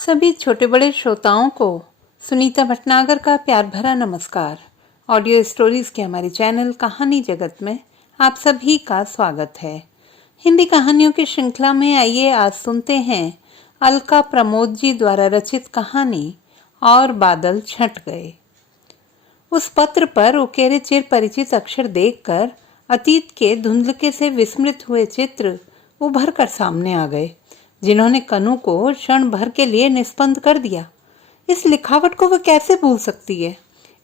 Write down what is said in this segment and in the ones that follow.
सभी छोटे बड़े श्रोताओं को सुनीता भटनागर का प्यार भरा नमस्कार। ऑडियो स्टोरीज के हमारे चैनल कहानी जगत में आप सभी का स्वागत है। हिंदी कहानियों की श्रृंखला में आइए आज सुनते हैं अलका प्रमोद जी द्वारा रचित कहानी और बादल छंट गए। उस पत्र पर उकेरे चिर परिचित अक्षर देखकर अतीत के धुंधलके से विस्मृत हुए चित्र उभर कर सामने आ गए, जिन्होंने कनु को क्षण भर के लिए निस्पंद कर दिया। इस लिखावट को वह कैसे भूल सकती है?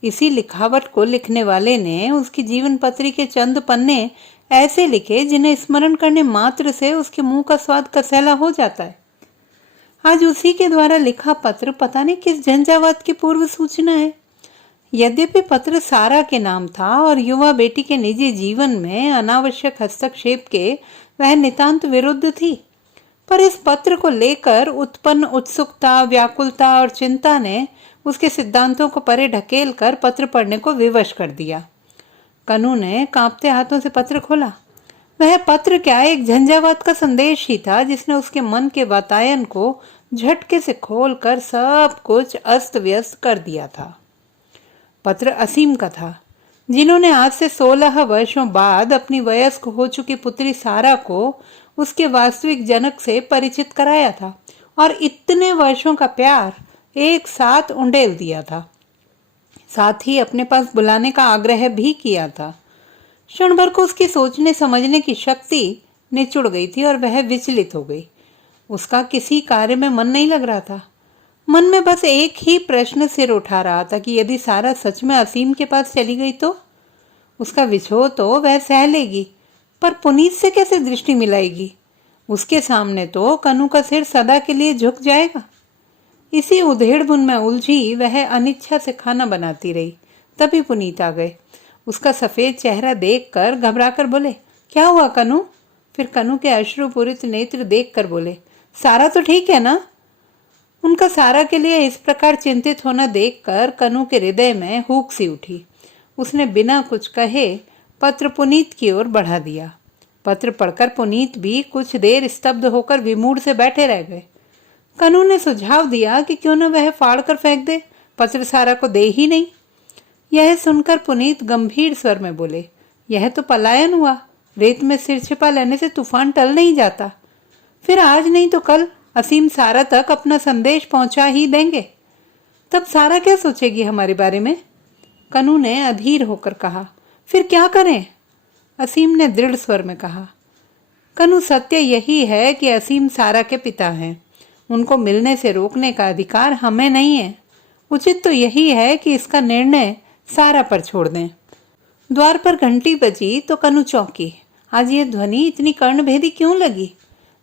इसी लिखावट को लिखने वाले ने उसकी जीवन पत्री के चंद पन्ने ऐसे लिखे जिन्हें स्मरण करने मात्र से उसके मुंह का स्वाद कसैला हो जाता है। आज उसी के द्वारा लिखा पत्र पता नहीं किस झंझावात की पूर्व सूचना है। यद्यपि पत्र सारा के नाम था और युवा बेटी के निजी जीवन में अनावश्यक हस्तक्षेप के वह नितांत विरुद्ध थी, पर इस पत्र को लेकर उत्पन्न उत्सुकता, व्याकुलता और चिंता ने उसके सिद्धांतों को परे ढकेल कर पत्र पढ़ने को विवश कर दिया। कनु ने कांपते हाथों से पत्र खोला। वह पत्र क्या, एक झंझावात का संदेश ही था जिसने उसके मन के वातायन को झटके से खोलकर सब कुछ अस्त व्यस्त कर दिया था। पत्र असीम का था, जिन्होंने आज से 16 वर्षों बाद अपनी वयस्क हो चुकी पुत्री सारा को उसके वास्तविक जनक से परिचित कराया था और इतने वर्षों का प्यार एक साथ उंडेल दिया था। साथ ही अपने पास बुलाने का आग्रह भी किया था। क्षण भर को उसकी सोचने समझने की शक्ति निचुड़ गई थी और वह विचलित हो गई। उसका किसी कार्य में मन नहीं लग रहा था। मन में बस एक ही प्रश्न सिर उठा रहा था कि यदि सारा सच में असीम के पास चली गई तो उसका विछोह तो वह सह लेगी, पर पुनीत से कैसे दृष्टि मिलाएगी? उसके सामने तो कनु का सिर सदा के लिए झुक जाएगा। इसी उधेड़बुन में उलझी वह अनिच्छा से खाना बनाती रही। तभी पुनीत आ गए। उसका सफेद चेहरा देखकर घबराकर बोले, क्या हुआ कनु? फिर कनु के अश्रुपूरित नेत्र देखकर बोले, सारा तो ठीक है ना? उनका सारा के लिए इस प्रकार चिंतित होना देखकर कनु के हृदय में हुक सी उठी। उसने बिना कुछ कहे पत्र पुनीत की ओर बढ़ा दिया। पत्र पढ़कर पुनीत भी कुछ देर स्तब्ध होकर विमूढ़ से बैठे रह गए। कनु ने सुझाव दिया कि क्यों न वह फाड़ कर फेंक दे, पत्र सारा को दे ही नहीं। यह सुनकर पुनीत गंभीर स्वर में बोले, यह तो पलायन हुआ। रेत में सिर छिपा लेने से तूफान टल नहीं जाता। फिर आज नहीं तो कल असीम सारा तक अपना संदेश पहुंचा ही देंगे। तब सारा क्या सोचेगी हमारे बारे में? कनु ने अधीर होकर कहा। फिर क्या करें? असीम ने दृढ़ स्वर में कहा। कनु, सत्य यही है कि असीम सारा के पिता हैं। उनको मिलने से रोकने का अधिकार हमें नहीं है। उचित तो यही है कि इसका निर्णय सारा पर छोड़ दें। द्वार पर घंटी बजी तो कनु चौंकी। आज ये ध्वनि इतनी कर्णभेदी क्यों लगी,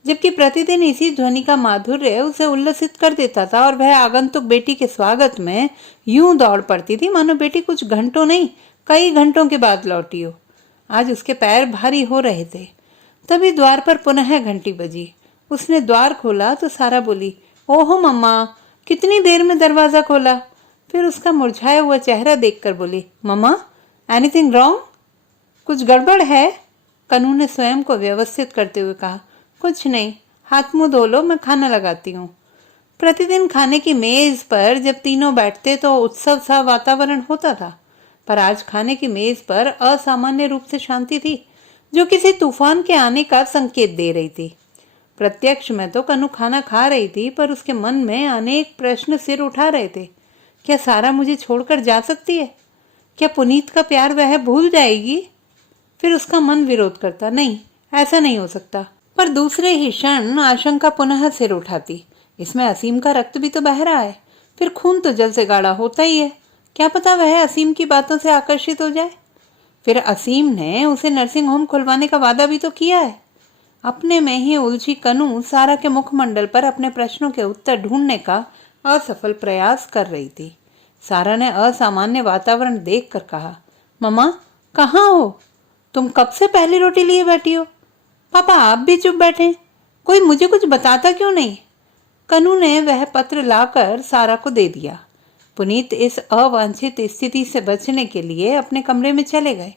जबकि प्रतिदिन इसी ध्वनि का माधुर्य उसे उल्लसित कर देता था और वह आगंतुक बेटी के स्वागत में यूं दौड़ पड़ती थी मानो बेटी कुछ घंटों नहीं कई घंटों के बाद लौटी हो। आज उसके पैर भारी हो रहे थे। तभी द्वार पर पुनः घंटी बजी। उसने द्वार खोला तो सारा बोली, ओहो मम्मा, कितनी देर में दरवाजा खोला? फिर उसका मुरझाया हुआ चेहरा देखकर बोली, मम्मा, एनीथिंग रॉन्ग? कुछ गड़बड़ है? कनु ने स्वयं को व्यवस्थित करते हुए कहा, कुछ नहीं, हाथ मुंह धो लो, मैं खाना लगाती हूँ। प्रतिदिन खाने की मेज पर जब तीनों बैठते तो उत्सव सा वातावरण होता था, पर आज खाने की मेज पर असामान्य रूप से शांति थी, जो किसी तूफान के आने का संकेत दे रही थी। प्रत्यक्ष में तो कनु खाना खा रही थी, पर उसके मन में अनेक प्रश्न सिर उठा रहे थे। क्या सारा मुझे छोड़कर जा सकती है? क्या पुनीत का प्यार वह भूल जाएगी? फिर उसका मन विरोध करता, नहीं, ऐसा नहीं हो सकता। पर दूसरे ही क्षण आशंका पुनः सिर उठाती, इसमें असीम का रक्त भी तो बह रहा है। फिर खून तो जल से गाढ़ा होता ही है। क्या पता वह असीम की बातों से आकर्षित हो जाए। फिर असीम ने उसे नर्सिंग होम खुलवाने का वादा भी तो किया है। अपने में ही उलझी कनु सारा के मुखमंडल पर अपने प्रश्नों के उत्तर ढूंढने का असफल प्रयास कर रही थी। सारा ने असामान्य वातावरण देखकर कहा, मम्मा, कहाँ हो तुम? कब से पहली रोटी लिए बैठी हो? पापा, आप भी चुप बैठे, कोई मुझे कुछ बताता क्यों नहीं? कनु ने वह पत्र लाकर सारा को दे दिया। पुनीत इस अवांछित स्थिति से बचने के लिए अपने कमरे में चले गए।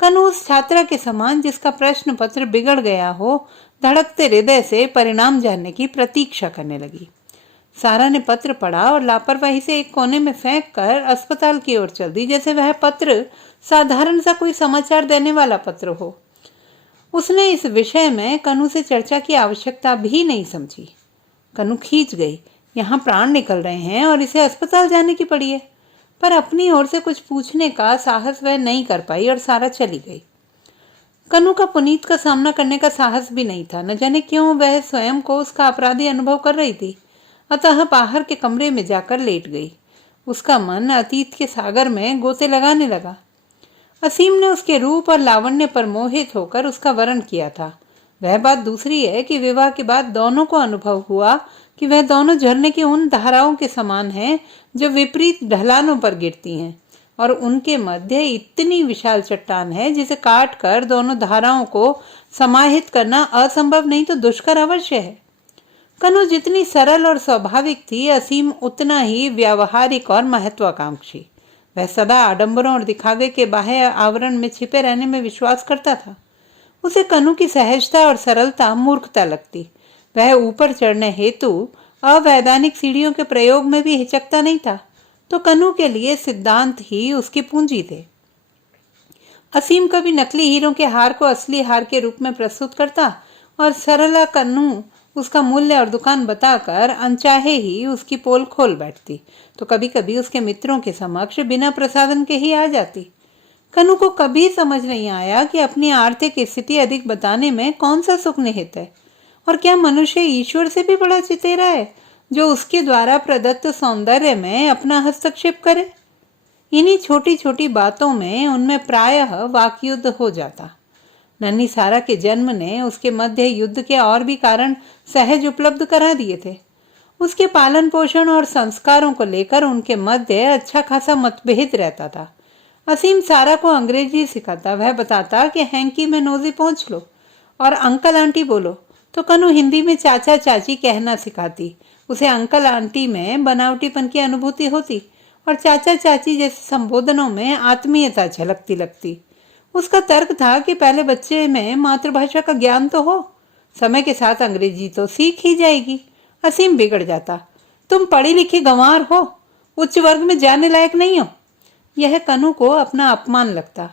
कनु उस छात्रा के समान जिसका प्रश्न पत्र बिगड़ गया हो, धड़कते हृदय से परिणाम जानने की प्रतीक्षा करने लगी। सारा ने पत्र पढ़ा और लापरवाही से एक कोने में फेंक कर अस्पताल की ओर चल दी, जैसे वह पत्र साधारण सा कोई समाचार देने वाला पत्र हो। उसने इस विषय में कनु से चर्चा की आवश्यकता भी नहीं समझी। कनु खींच गई, यहाँ प्राण निकल रहे हैं और इसे अस्पताल जाने की पड़ी है। पर अपनी ओर से कुछ पूछने का साहस वह नहीं कर पाई और सारा चली गई। कनु का पुनीत का सामना करने का साहस भी नहीं था। न जाने क्यों वह स्वयं को उसका अपराधी अनुभव कर रही थी। अतः बाहर के कमरे में जाकर लेट गई। उसका मन अतीत के सागर में गोते लगाने लगा। असीम ने उसके रूप और लावण्य पर मोहित होकर उसका वरण किया था। वह बात दूसरी है कि विवाह के बाद दोनों को अनुभव हुआ कि वह दोनों झरने की उन धाराओं के समान हैं जो विपरीत ढलानों पर गिरती हैं, और उनके मध्य इतनी विशाल चट्टान है जिसे काट कर दोनों धाराओं को समाहित करना असंभव नहीं तो दुष्कर अवश्य है। कनु जितनी सरल और स्वाभाविक थी, असीम उतना ही व्यावहारिक और महत्वाकांक्षी। वह सदा आडंबरों और दिखावे के बाह्य आवरण में छिपे रहने में विश्वास करता था। उसे कनु की सहजता और सरलता मूर्खता लगती। वह ऊपर चढ़ने हेतु अवैधानिक सीढ़ियों के प्रयोग में भी हिचकता नहीं था, तो कनु के लिए सिद्धांत ही उसकी पूंजी थे। असीम कभी नकली हीरों के हार को असली हार के रूप में प्रस्तुत करता और सरला कनु उसका मूल्य और दुकान बताकर अनचाहे ही उसकी पोल खोल बैठती, तो कभी कभी उसके मित्रों के समक्ष बिना प्रसाधन के ही आ जाती। कनु को कभी समझ नहीं आया कि अपनी आर्थिक स्थिति अधिक बताने में कौन सा सुख निहित है, और क्या मनुष्य ईश्वर से भी बड़ा चितेरा है जो उसके द्वारा प्रदत्त सौंदर्य में अपना हस्तक्षेप करे। इन्हीं छोटी छोटी बातों में उनमें प्रायः वाकयुद्ध हो जाता। नन्ही सारा के जन्म ने उसके मध्य युद्ध के और भी कारण सहज उपलब्ध करा दिए थे। उसके पालन पोषण और संस्कारों को लेकर उनके मध्य अच्छा खासा मतभेद रहता था। असीम सारा को अंग्रेजी सिखाता। वह बताता कि हैंकी में नोजी पहुंच लो और अंकल आंटी बोलो, तो कनु हिंदी में चाचा चाची कहना सिखाती। उसे अंकल आंटी में बनावटीपन की अनुभूति होती और चाचा चाची जैसे संबोधनों में आत्मीयता झलकती लगती। उसका तर्क था कि पहले बच्चे में मातृभाषा का ज्ञान तो हो, समय के साथ अंग्रेजी तो सीख ही जाएगी। असीम बिगड़ जाता, तुम पढ़ी लिखी गंवार हो, उच्च वर्ग में जाने लायक नहीं हो। यह कनु को अपना अपमान लगता।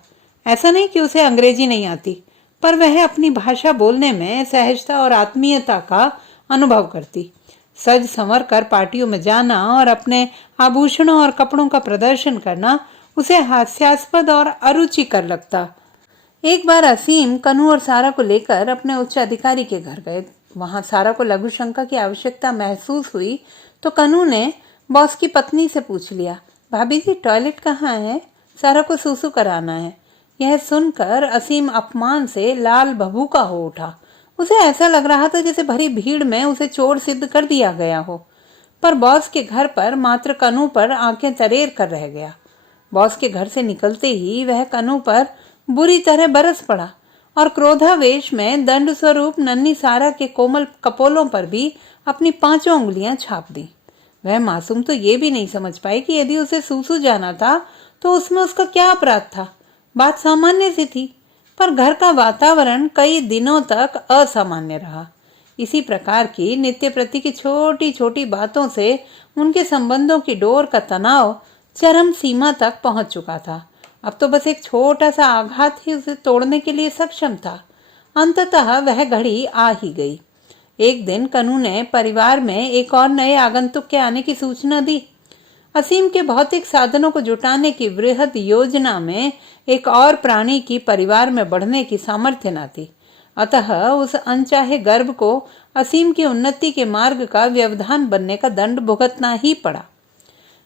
ऐसा नहीं कि उसे अंग्रेजी नहीं आती, पर वह अपनी भाषा बोलने में सहजता और आत्मीयता का अनुभव करती। सज संवर कर पार्टियों में जाना और अपने आभूषणों और कपड़ों का प्रदर्शन करना उसे हास्यास्पद और अरुचिकर लगता। एक बार असीम कनु और सारा को लेकर अपने उच्च अधिकारी के घर गए। वहां सारा को लघु शंका की आवश्यकता महसूस हुई, तो कनु ने बॉस की पत्नी से पूछ लिया, भाभी जी टॉयलेट कहाँ है? सारा को सूसू कराना है। यह सुनकर असीम अपमान से लाल भभूका हो उठा। उसे ऐसा लग रहा था जैसे भरी भीड़ में उसे चोर सिद्ध कर दिया गया हो। पर बॉस के घर पर मात्र कनु पर आंखें तरेर कर रह गया। बॉस के घर से निकलते ही वह कनु पर बुरी तरह बरस पड़ा और क्रोधावेश में दंड स्वरूप नन्ही सारा के कोमल कपोलों पर भी अपनी 5 उंगलियां छाप दी। वह मासूम तो ये भी नहीं समझ पाई कि यदि उसे सूसू जाना था तो उसमें उसका क्या अपराध था। बात सामान्य सी थी, पर घर का वातावरण कई दिनों तक असामान्य रहा। इसी प्रकार की नित्य प्रति की छोटी छोटी बातों से उनके संबंधों की डोर का तनाव चरम सीमा तक पहुंच चुका था। अब तो बस एक छोटा सा आघात ही उसे तोड़ने के लिए सक्षम था। अंततः वह घड़ी आ ही गई। एक दिन कनु ने परिवार में एक और नए आगंतुक के आने की सूचना दी। असीम के भौतिक साधनों को जुटाने की वृहद योजना में एक और प्राणी की परिवार में बढ़ने की सामर्थ्य न थी। अतः उस अनचाहे गर्भ को असीम की उन्नति के मार्ग का व्यवधान बनने का दंड भुगतना ही पड़ा।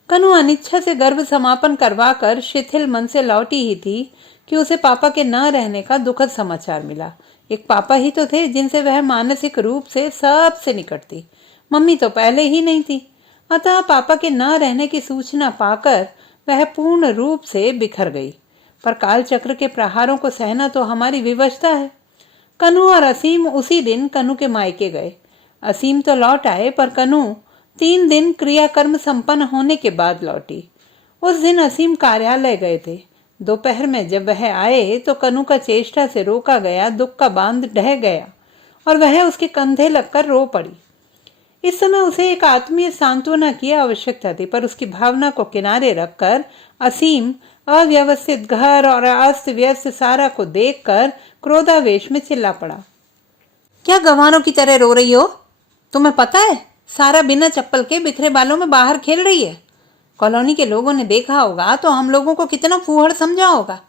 कनु अनिच्छा से गर्भ समापन करवाकर शिथिल मन से लौटी ही थी कि उसे पापा के न रहने का दुखद समाचार मिला। एक पापा ही तो थे जिनसे वह मानसिक रूप से सबसे निकट थी। मम्मी तो पहले ही नहीं थी। अतः पापा के न रहने की सूचना पाकर वह पूर्ण रूप से बिखर गई। पर कालचक्र के प्रहारों को सहना तो हमारी विवशता है। कनु और असीम उसी दिन कनु के मायके गए। असीम तो लौट आए, पर कनु 3 दिन क्रियाकर्म संपन्न होने के बाद लौटी। उस दिन असीम कार्यालय गए थे। दोपहर में जब वह आए तो कनु का चेष्टा से रोका गया दुख का बांध ढह गया और वह उसके कंधे लगकर रो पड़ी। इस समय उसे एक आत्मीय सांत्वना की आवश्यकता थी, पर उसकी भावना को किनारे रखकर असीम अव्यवस्थित घर और अस्त व्यस्त सारा को देखकर क्रोधावेश में चिल्ला पड़ा। क्या गंवारों की तरह रो रही हो? तुम्हें पता है सारा बिना चप्पल के बिखरे बालों में बाहर खेल रही है। कॉलोनी के लोगों ने देखा होगा तो हम लोगों को कितना फूहड़ समझा होगा।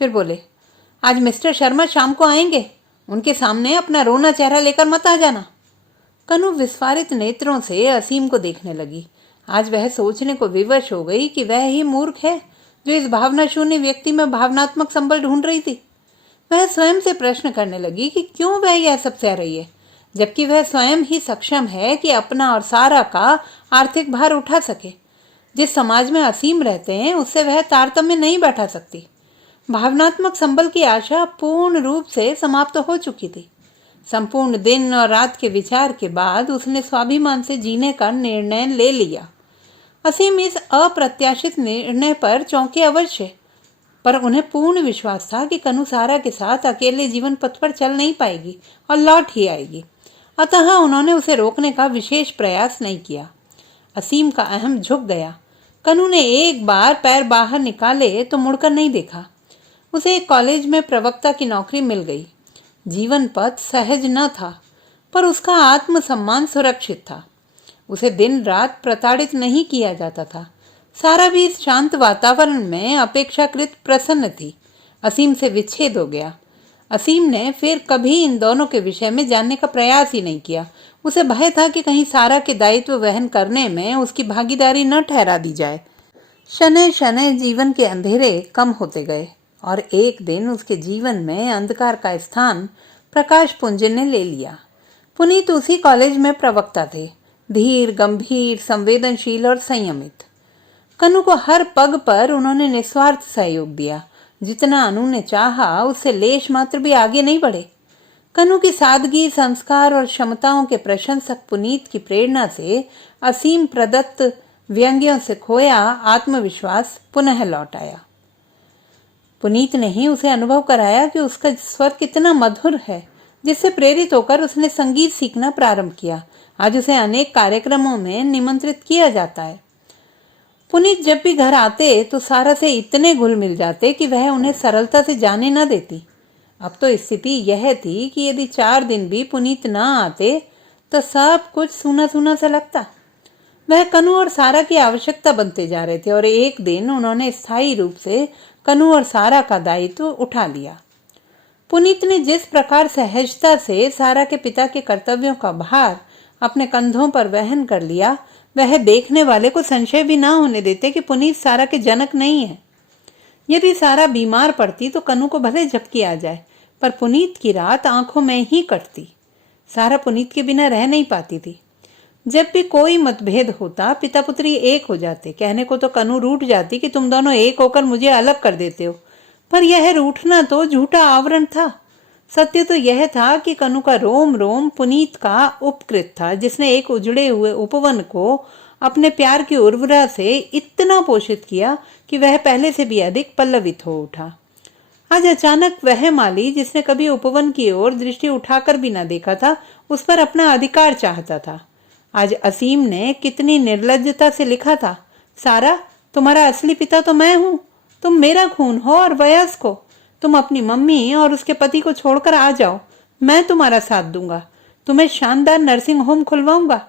फिर बोले, आज मिस्टर शर्मा शाम को आएंगे, उनके सामने अपना रोना चेहरा लेकर मत आ जाना। कनु विस्फारित नेत्रों से असीम को देखने लगी। आज वह सोचने को विवश हो गई कि वह ही मूर्ख है जो इस भावना शून्य व्यक्ति में भावनात्मक संबल ढूंढ रही थी। वह स्वयं से प्रश्न करने लगी कि क्यों वह यह सब सह रही है, जबकि वह स्वयं ही सक्षम है कि अपना और सारा का आर्थिक भार उठा सके। जिस समाज में असीम रहते हैं उससे वह तारतम्य नहीं बैठा सकती। भावनात्मक संबल की आशा पूर्ण रूप से समाप्त हो चुकी थी। संपूर्ण दिन और रात के विचार के बाद उसने स्वाभिमान से जीने का निर्णय ले लिया। असीम इस अप्रत्याशित निर्णय पर चौंके अवश्य, पर उन्हें पूर्ण विश्वास था कि कनु सारा के साथ अकेले जीवन पथ पर चल नहीं पाएगी और लौट ही आएगी। अतः उन्होंने उसे रोकने का विशेष प्रयास नहीं किया। असीम का अहम झुक गया। कनु ने एक बार पैर बाहर निकाले तो मुड़कर नहीं देखा। उसे एक कॉलेज में प्रवक्ता की नौकरी मिल गई। जीवन पथ सहज न था, पर उसका आत्मसम्मान सुरक्षित था। उसे दिन रात प्रताड़ित नहीं किया जाता था। सारा भी इस शांत वातावरण में अपेक्षाकृत प्रसन्न थी। असीम से विच्छेद हो गया। असीम ने फिर कभी इन दोनों के विषय में जानने का प्रयास ही नहीं किया। उसे भय था कि कहीं सारा के दायित्व वहन करने में उसकी भागीदारी न ठहरा दी जाए। शनै शनै जीवन के अंधेरे कम होते गए और एक दिन उसके जीवन में अंधकार का स्थान प्रकाश पुंज ने ले लिया। पुनीत उसी कॉलेज में प्रवक्ता थे, धीर, गंभीर, संवेदनशील और संयमित। कनु को हर पग पर उन्होंने निस्वार्थ सहयोग दिया। जितना अनु ने चाहा उससे लेश मात्र भी आगे नहीं बढ़े। कनु की सादगी, संस्कार और क्षमताओं के प्रशंसक पुनीत की प्रेरणा से असीम प्रदत्त व्यंग्यों से खोया आत्मविश्वास पुनः लौट आया। पुनीत ने ही उसे अनुभव कराया कि उसका स्वर कितना मधुर है, जिससे प्रेरित होकर उसने संगीत सीखना प्रारंभ किया। आज उसे अनेक कार्यक्रमों में निमंत्रित किया जाता है। पुनीत जब भी घर आते तो सारा से इतने घुल मिल जाते कि वह उन्हें सरलता से जाने न देती। अब तो स्थिति यह थी कि यदि 4 दिन भी पुनीत न आते तो सब कुछ सूना सूना सा लगता। वह कनु और सारा की आवश्यकता बनते जा रहे थे और एक दिन उन्होंने स्थायी रूप से कनु और सारा का दायित्व उठा लिया। पुनीत ने जिस प्रकार सहजता से सारा के पिता के कर्तव्यों का भार अपने कंधों पर वहन कर लिया, वह देखने वाले को संशय भी ना होने देते कि पुनीत सारा के जनक नहीं है। यदि सारा बीमार पड़ती तो कनु को भले झपकी आ जाए, पर पुनीत की रात आंखों में ही कटती। सारा पुनीत के बिना रह नहीं पाती थी। जब भी कोई मतभेद होता पिता पुत्री एक हो जाते। कहने को तो कनु रूठ जाती कि तुम दोनों एक होकर मुझे अलग कर देते हो, पर यह रूठना तो झूठा आवरण था। सत्य तो यह था कि कनु का रोम रोम पुनीत का उपकृत था, जिसने एक उजड़े हुए उपवन को अपने प्यार की उर्वरा से इतना पोषित किया कि वह पहले से भी अधिक पल्लवित हो उठा। आज अचानक वह माली जिसने कभी उपवन की ओर दृष्टि उठाकर भी न देखा था, उस पर अपना अधिकार चाहता था। आज असीम ने कितनी निर्लज्जता से लिखा था, सारा तुम्हारा असली पिता तो मैं हूं, तुम मेरा खून हो और वयस्क हो। तुम अपनी मम्मी और उसके पति को छोड़कर आ जाओ, मैं तुम्हारा साथ दूंगा। तुम्हें शानदार नर्सिंग होम खुलवाऊंगा।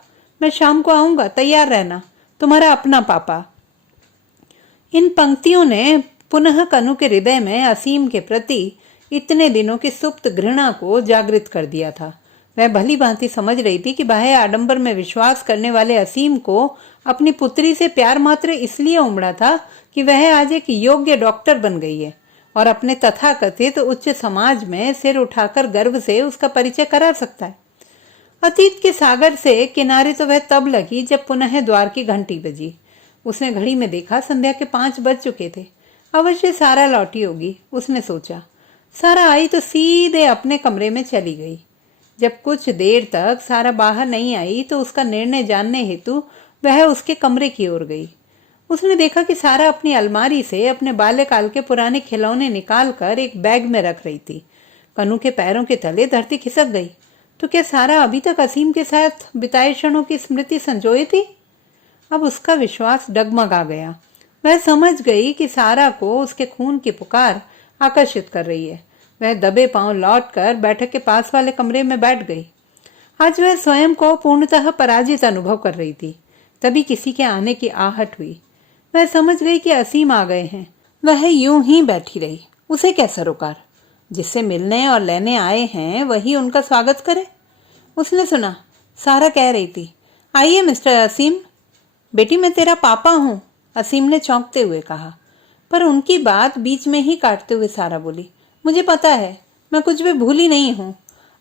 मैं शाम को आऊंगा, तैयार रहना। तुम्हारा अपना पापा। इन पंक्तियों ने पुनः कनु के हृदय में असीम के प्रति इतने दिनों की सुप्त घृणा को जागृत कर दिया था। वह भली भांति समझ रही थी कि बाह्य आडंबर में विश्वास करने वाले असीम को अपनी पुत्री से प्यार मात्र इसलिए उमड़ा था कि वह आज एक योग्य डॉक्टर बन गई है और अपने तथाकथित उच्च समाज में सिर उठाकर गर्व से उसका परिचय करा सकता है। अतीत के सागर से किनारे तो वह तब लगी जब पुनः द्वार की घंटी बजी। उसने घड़ी में देखा, संध्या के 5 बज चुके थे। अवश्य सारा लौटी होगी, उसने सोचा। सारा आई तो सीधे अपने कमरे में चली गई। जब कुछ देर तक सारा बाहर नहीं आई तो उसका निर्णय जानने हेतु वह उसके कमरे की ओर गई। उसने देखा कि सारा अपनी अलमारी से अपने बाल्यकाल के पुराने खिलौने निकालकर एक बैग में रख रही थी। कनु के पैरों के तले धरती खिसक गई। तो क्या सारा अभी तक असीम के साथ बिताए क्षणों की स्मृति संजोए थी? अब उसका विश्वास डगमगा गया। वह समझ गई कि सारा को उसके खून की पुकार आकर्षित कर रही है। वह दबे पांव लौटकर बैठक के पास वाले कमरे में बैठ गई। आज वह स्वयं को पूर्णतः पराजित अनुभव कर रही थी। तभी किसी के आने की आहट हुई। वह समझ गई कि असीम आ गए हैं। वह यूं ही बैठी रही। उसे क्या सरोकार, जिससे मिलने और लेने आए हैं वही उनका स्वागत करे। उसने सुना, सारा कह रही थी, आइए मिस्टर असीम। बेटी मैं तेरा पापा हूं, असीम ने चौंकते हुए कहा। पर उनकी बात बीच में ही काटते हुए सारा बोली, मुझे पता है, मैं कुछ भी भूली नहीं हूं।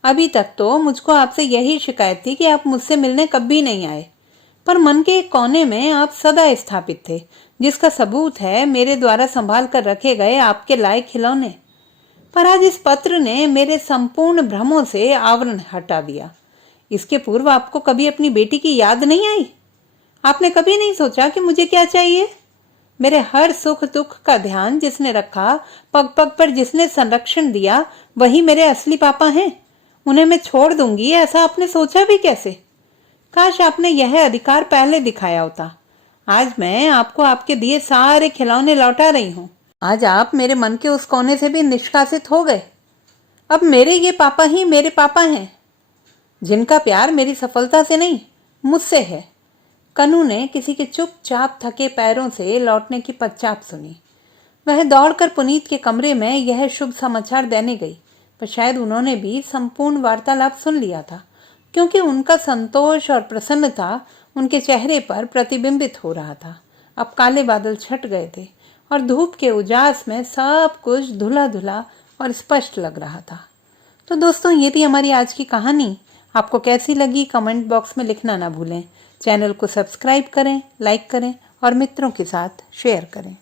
अभी तक तो मुझको आपसे यही शिकायत थी कि आप मुझसे मिलने कभी नहीं आए, पर मन के एक कोने में आप सदा स्थापित थे, जिसका सबूत है मेरे द्वारा संभाल कर रखे गए आपके लायक खिलौने। पर आज इस पत्र ने मेरे संपूर्ण भ्रमों से आवरण हटा दिया। इसके पूर्व आपको कभी अपनी बेटी की याद नहीं आई? आपने कभी नहीं सोचा कि मुझे क्या चाहिए? मेरे हर सुख दुख का ध्यान जिसने रखा, पग पग पर जिसने संरक्षण दिया, वही मेरे असली पापा हैं। उन्हें मैं छोड़ दूंगी ऐसा आपने सोचा भी कैसे? काश आपने यह अधिकार पहले दिखाया होता। आज मैं आपको आपके दिए सारे खिलौने लौटा रही हूं। आज आप मेरे मन के उस कोने से भी निष्कासित हो गए। अब मेरे ये पापा ही मेरे पापा हैं, जिनका प्यार मेरी सफलता से नहीं, मुझसे है। कनू ने किसी के चुपचाप थके पैरों से लौटने की पदचाप सुनी। वह दौड़कर पुनीत के कमरे में यह शुभ समाचार देने गई, पर शायद उन्होंने भी संपूर्ण वार्तालाप सुन लिया था, क्योंकि उनका संतोष और प्रसन्नता उनके चेहरे पर प्रतिबिंबित हो रहा था। अब काले बादल छट गए थे और धूप के उजास में सब कुछ धुला धुला और स्पष्ट लग रहा था। तो दोस्तों, ये थी हमारी आज की कहानी। आपको कैसी लगी कमेंट बॉक्स में लिखना ना भूलें। चैनल को सब्सक्राइब करें, लाइक करें और मित्रों के साथ शेयर करें।